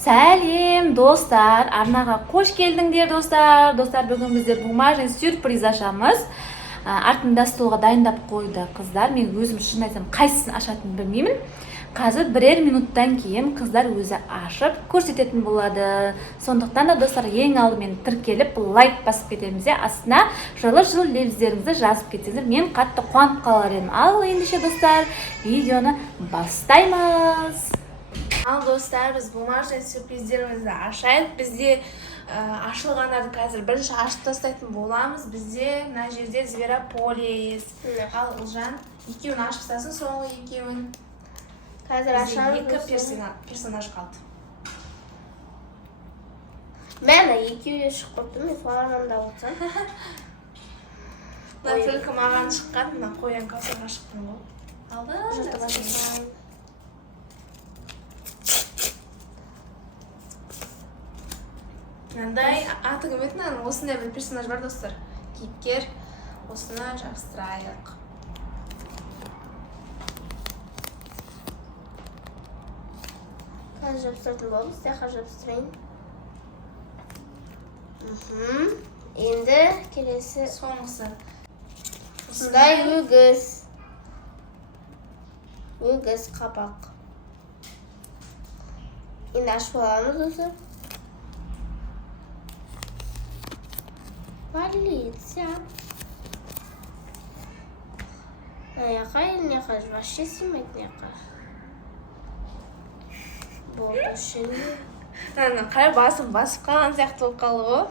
Сәлем достар, арнаға қош келдіңдер достар. Достар, бүгін біздер бумажный сюрприз ашамыз. Артында столға дайындап қойды қыздар. Мен өзім шын айтсам қайсысын ашатынын білмеймін. Қазір бірер минуттан кейін қыздар өзі ашып көрсететін болады. Сондықтан да достар, ең алдымен тіркеліп лайк басып кетеміз. Астына жылы лебіздеріңізді жазып кетсеңіздер, мен қатты қуанып қалар едім. Ал ендеше достар, видеоны бастаймыз. Ал достар, біз бумажный сюрприздерімізді ашайық. Бізде ашылғандарды қазір бірінші ашып тастайтын боламыз. Бізде мына жерде Зверополис. Ал Ұлжан екеуін ашып тастасын, соңғы екеуін. Қазір ашамыз. Екі персонаж қалды. Мен екеуі шығып тұрдым, мен фарманда отырсам. Мына только маған шыққан, мына қоян каусарға шыққан ғой. Алды. Мынандай аты кім еді? Осындай бір персонаж бар достар. Кейіпкер. Осыны жабыстырайық. Қазір жабыстыратын боламыз, сәқа жабыстырайын. Енді келесі Соңғысы. осындай өгіз. Өгіз қабақ. Енді ашып аламыз осы. Полиция. Аяқа, елнеқа вообще симайды неқа. Болды үшінде. Қай басып қалған сияқты болып қалды ғой.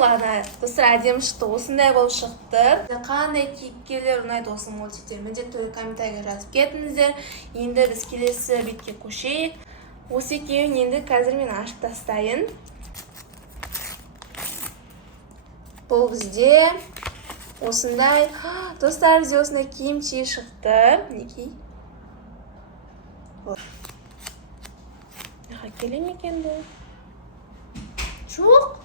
Ладно, достар, әдемі шықты. Осындай болып шықты. Қандай кейіпкерлер ұнайды осы мультиктер? Міндетті түрде комментарийге жазып кетіңіздер. Енді біз келесі бетке көшейік. Осы екеуін енді қазір мен ашып тастайын. Бұл бізде осындай, достар, бізде осындай киімче шықты. Мінекей. Келе ме екен бұл? Жоқ.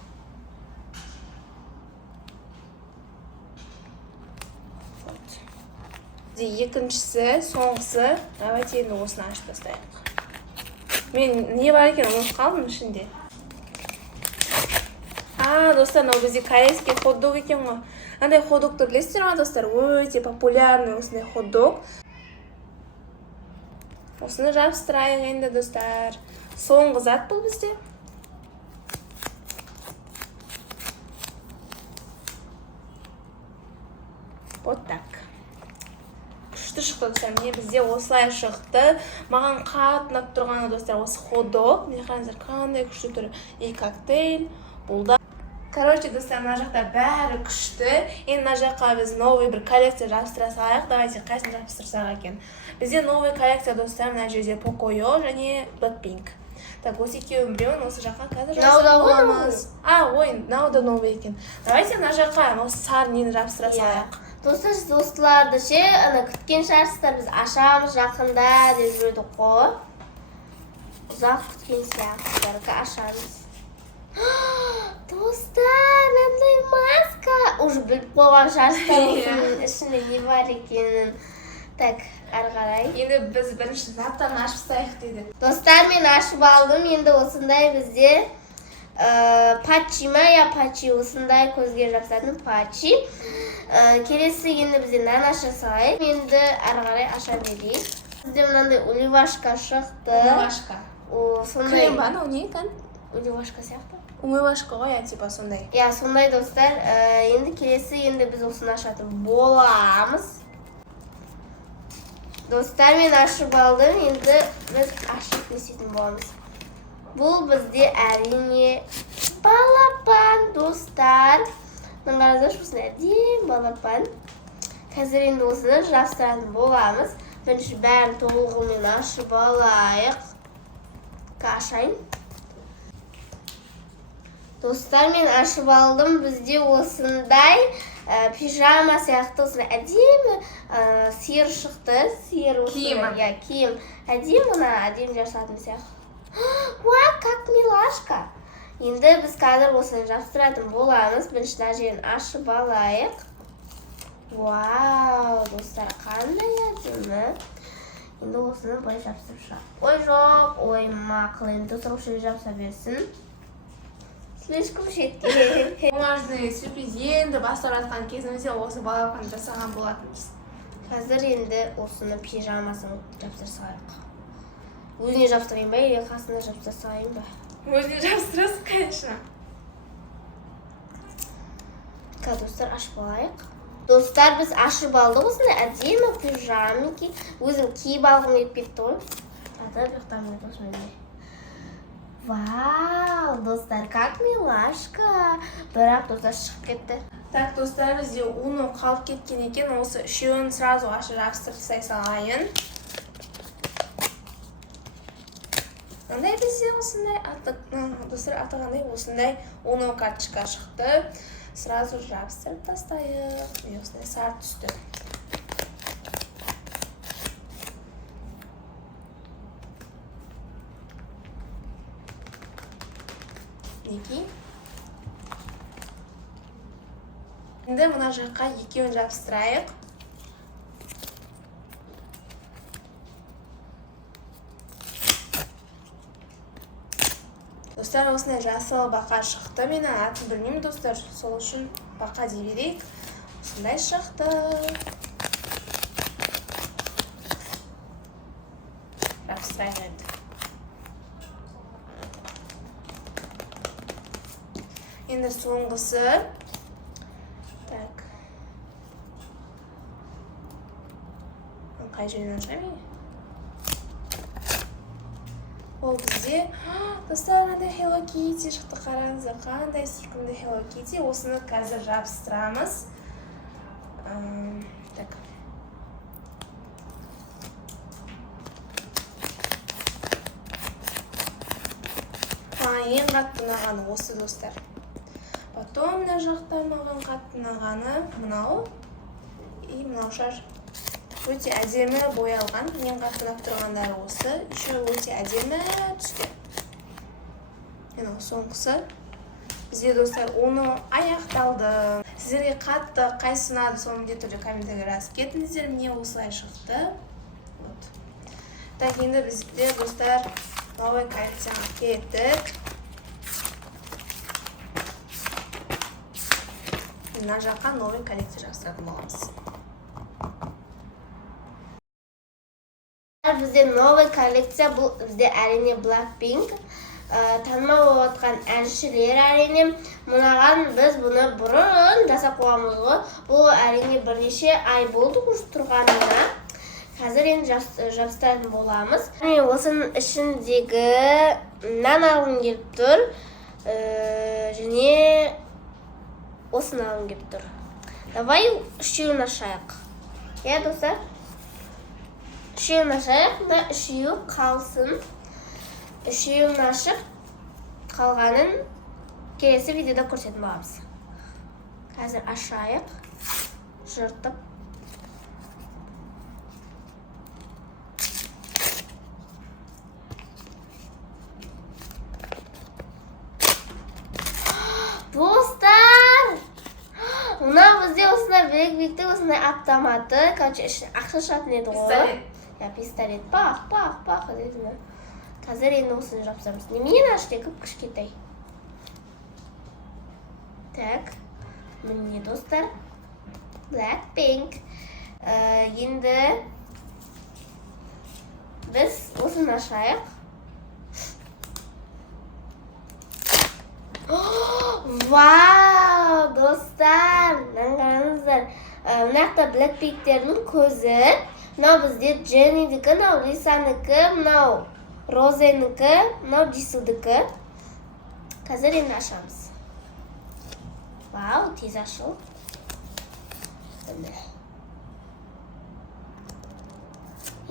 Екіншісі, соңғысы. Давайте енді осыны ашып тастайық. Мен не бар екен, ұмытып қалдым ішінде. Достар, мынау бізде корейский хот-дог екен ғой. Андай хот-догты білесіздер ме, достар? Өте популярный осындай хот-дог. Осыны жабыстырайық енді, достар. Соңғы зат бұл бізде. Вот так. Күшті шықты, достар. Міне бізде осылай шықты. Маған қатты ұнап тұрғаны, достар, осы хот-дог. Міне қараңыздар, қандай күшті түрі. И коктейль. Бұл да. Короче, достар, мына жақта бәрі күшті. Енді мына жаққа біз новый бір коллекция жабыстыра салайық. Давайте қайсын жабыстырсақ екен. Бізде новый коллекция, достар, мына жерде Покойо және Blackpink. Так, осы екеуін біреуін осы жаққа қазір жабыстыра аламыз. Ойын, науда новый екен. Давайте мына жаққа осы сары нені жабыстыра салайық. Достар, сіз осыларды ше, күткен шығарсыздар, біз ашамыз жақында деп жүрдік қой. Ұзақ күткен сияқтыларға ашамыз. Достар, мынандай маска. Уже біліп қойған шығарсыздар, ішінде не бар екенін. Так, ары қарай. Енді біз бірінші заттан ашып тастайық дейді. Достар, мен ашып алдым. Енді осындай бізде патчи ма, патчи, осындай көзге жабысатын патчи. Келесі енді бізде нан аша салайық. Енді ары қарай аша берейік. Бізде мынандай уливашка шықты. Уливашка. Крем ба, анау не екен? Уливашка сияқты. Умывашка ғой, типа сондай. Сондай, достар. Енді келесі, енді біз осыны ашатын боламыз. Достар, мен ашып алдым. Енді біз ашып несетін боламыз. Бұл бізде әрине балапан, достар. Мыңғараздар шусын әдем балапан. Қазір енді осыны жабыстыратын боламыз. Бірінші бәрін толығымен ашып алайық. Ашайын. Достар, мен ашып алдым. Бізде осындай пижама сияқты осындай әдемі сиыр шықты. Киім. Әдем жасатын сияқты. Уа, как милашка. Енді біз қазір осыны жабыстыратын боламыз. Бірінші мына жерін ашып алайық. Вау, достар, қандай әдемі. Енді осыны былай жабыстырып шығамыз. Ой жоқ, ой мақұл, енді достар осы жерге жабыса берсін. Слишком шетке. Бумажный сюрприз енді бастап жатқан кезімізде осы балапанды жасаған болатынбыз. Қазір енді осыны пижамасын жабыстыра салайық. Өзіне жабыстырайын ба, или қасына жабыстыра салайын ба? Өзіне жабыстырасың, конечно. Достар, ашып алайық. Достар, біз ашып алдық осыны әдемі пижамаки. Өзім киіп алғым келіп кетті ғой. Ата бұяқтармен осымен. Вау, достар, как милашка. Бірақ достар шығып кетті. Так, достар, бізде уны қалып кеткен екен. Осы үшеуін сразу ашып жабыстырып тастай салайын. Мындай бізде осындай достар атығандай осындай уны карточка шықты. Сразу жабыстырып тастайық. Осындай сары түсті. Неге? Енді мына жаққа екеуін жабыстырайық. Достар, осындай жасыл бақа шықты. Мен атын білмеймін, достар. Сол үшін бақа дей берейік. Осындай шықты. Жабыстырайық енді. Енді соңғысы. Так. Қай жерден ашамын? Ол бізде, достар, мынандай Hello Kitty шықты, қараңыздар, қандай сүйкімді Hello Kitty. Осыны қазір жабыстырамыз. Так. Ең қатты ұнағаны осы, достар. Потом мына жақта маған қатты ұнағаны мынау. И мынау шаш. Өте әдемі боялған. Ең қатты ұнап тұрғандары осы. Еще өте әдемі түскен. Енді соңғысы. Бізде, достар, оны аяқталды. Сіздерге қатты қайсы ұнады, соны міндетті түрде комментарийге жазып кетіңіздер. Міне осылай шықты. Так, енді бізде, достар, новый коллекцияға кеттік. Мына жаққа новый коллекция жабыстыратын боламыз. Бізде новый коллекция, бұл бізде әрине Blackpink. Танымал болып отқан әншілер әрине. Мұнаған біз бұны бұрын жасап қойғанбыз ғой. Бұл әрине бірнеше ай болды тұрғанына. Қазір енді жабыстыратын боламыз. Осының ішіндегі нан алғым келіп тұр. Және осыны алғым келіп тұр. Давай үшеуін ашайық. Иә, достар? Үшеуін ашайық, мына үшеуі қалсын. Үшеуін ашып, қалғанын келесі видеода көрсететін боламыз. Қазір ашайық, жыртып. Достар! Мына бізде осындай Blackpinkте осындай автоматы, короче, ақша шығатын еді ғой. Пистолет. Пах. Қазір енді осыны жапсамыз. Немен ашты, кішкентай. Так. Міне, достар. Blackpink. Енді біз осыны ашайық. Вау, достар! Қараңыздар. Мынақта Blackpinkтердің көзі. Мынау бізде Jennie'дікі, мынау Лисанікі, мынау Розенікі, мынау Jisoo'дікі. Қазір енді ашамыз. Вау, тез ашыл.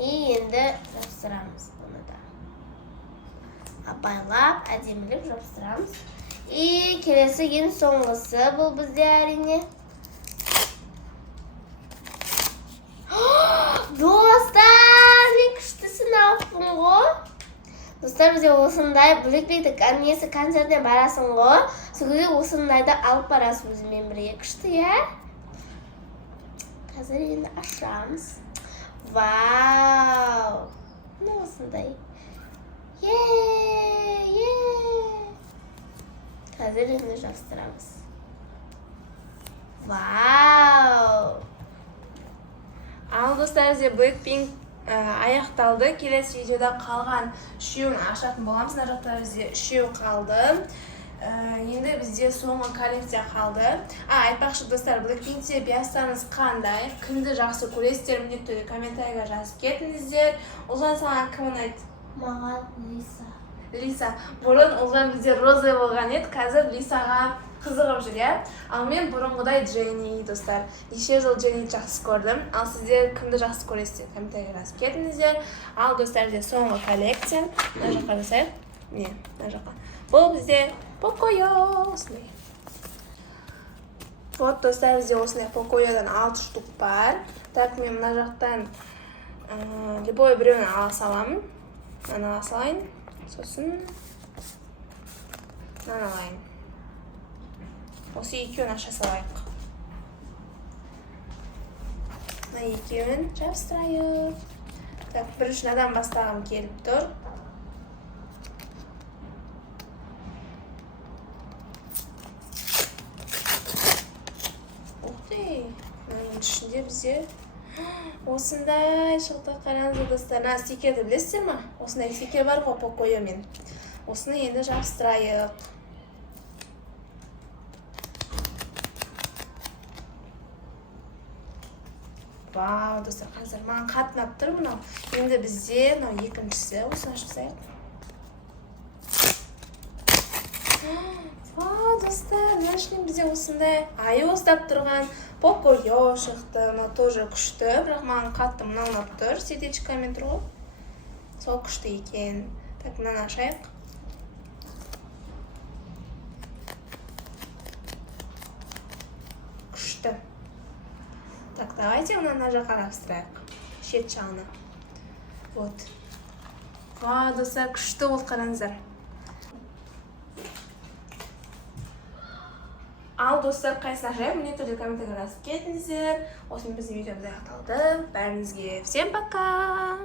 И енді жапсырамыз бұны да. Абайлап, әдемілеп жапсырамыз. И келесі ең соңғысы бұл бізде әрине. Достар, мен күштісін алыппын ғой. Достар, бізде осындай Blackpink'ті концертіне барасың ғой. Сөзге осындайды алып барасың өзімен бірге. Күшті, иә? Қазір енді ашамыз. Вау. Ну, осындай. Қазір енді жабыстырамыз. Вау. Ал достар, бізде Blackpink аяқталды. Келесі видеода қалған үшеуін ашатын боламыз. Мына жақта бізде үшеу қалды. Енді бізде соңғы коллекция қалды. Айтпақшы достар, Blackpinkте пьястарыңыз қандай? Кімді жақсы көресіздер? Міндетті түрде комментарийға жазып кетіңіздер. Ұлжан, саған кім ұнайды? Маған Лиса. Лиса. Бұрын Ұлжан бізде Роза болған еді, қазір Лисаға қызығып жүр, иә? Ал мен бұрынғыдай Дженни, достар. Неше жыл Дженни жақсы көрдім. Ал сіздер кімді жақсы көресіздер? Комментарийға жазып кетіңіздер. Ал достар, бізде соңғы коллекция. Мына жаққа жасайық. Міне, мына жаққа. Бұл бізде Покойо. Осындай. Вот, достар, бізде осындай Покойодан 6 штук бар. Так, мен мына жақтан любой біреуін ала саламын. Мынаны ала салайын. Сосын мынаны алайын. Осы екеуін аша салайық. Мына екеуін жабыстырайық. Так, біріншінадан бастағым келіп тұр. Мынаның ішінде бізде осындай шықты, қараңыздар достар. Стикерді білесіздер ма? Осындай стикер бар ғой Покойомен. Осыны енді жабыстырайық. Вау, достар, қазір маған қатынап тұр мынау. Енді бізде мынау екіншісі. Осыны ашып тастайық. Вау, достар, мына ішінен бізде осындай айы ұстап тұрған Покойо шықты. Мынау тоже күшті, бірақ маған қатты мынау ұнап тұр. Сердечкамен тұр ғой. Сол күшті екен. Так, мынаны ашайық. Күшті. Так, давайте мынаны жаққа жабыстырайық. Шет жағына. Вот. Вау, достар, күшті болды, қараңыздар. Ал достар, қайсына жайып, міндетті түрде комментарийға жазып кетіңіздер. Осымен біздің видеомыз аяқталды. Бәріңізге всем пока!